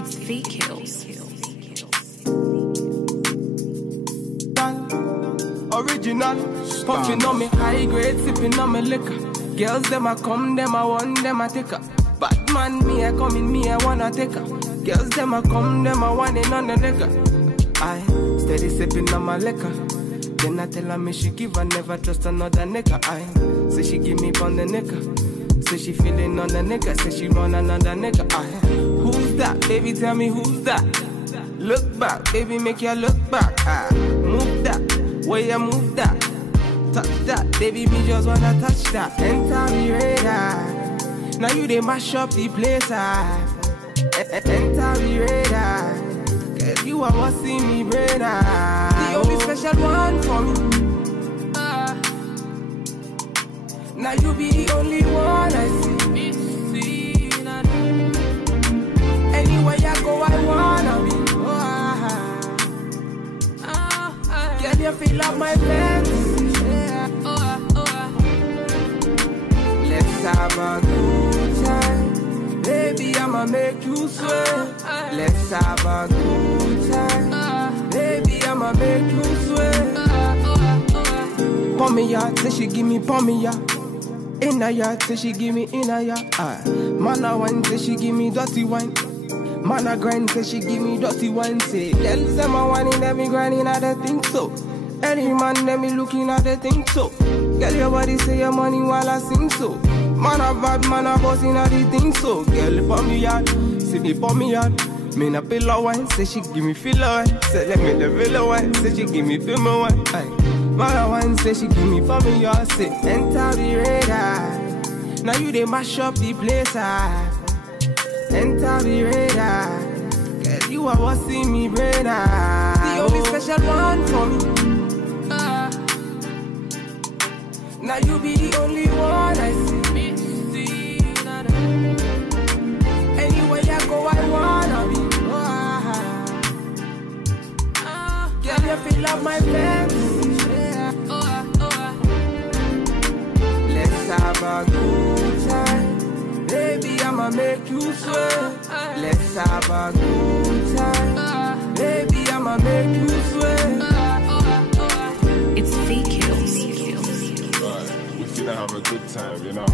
It's fake kills. Original, puffing on me high grade, sipping on me liquor. Girls them a come, them a want, them a take her. Bad man, me a coming, me a wanna take her. Girls them a come, them a want it on the liquor. I steady sipping on my liquor. Then I tell her me she give her, never trust another nigga. I say she give me on the nigga. Say she feeling on the nigga. Say she want another nigga. I who's that? Baby, tell me who's that? Look back, baby, make you look back. Move that. Where you move that, touch that, baby, me just wanna touch that. Enter me radar, now you they mash up the place. Enter me radar, cause you are what's in me brain. The only special one for me. Now you be the only one I see. Anywhere you go, I wanna be. Girl, you feel like my fantasy. Let's have a good time. Baby, I'ma make you sweat. Let's have a good time. Baby, I'ma make you sweat. Pour me ya, say she give me pour me ya. In a ya, say she give me in a ya. Man a wine, say she give me dirty wine. Man a grind, say she give me dirty wine. Say, girls them a whining, them me grinding, I don't think so. Any man, them me looking at the think so. Girl, your body say your money while I sing so. Man a bad, man a bossing at the thing so. Girl, pour me yard, see me pour me yard. Me na pillow wine, say she give me filler wine. Say let me the villa wine, say she give me film wine. Man a wine, say she give me for me yard. Say enter the radar, now you they mash up the place. Enter the radar, cause you are what's in me brain. The only special one for me. Now you be the only one I see. Anywhere you go, I wanna be. Girl, you feel like my fantasy. Let's have a good time. Baby, I'ma make you sweat. Let's have a good time. Baby, I'ma make you sweat. It's fake kills. Right, we finna have a good time, you know.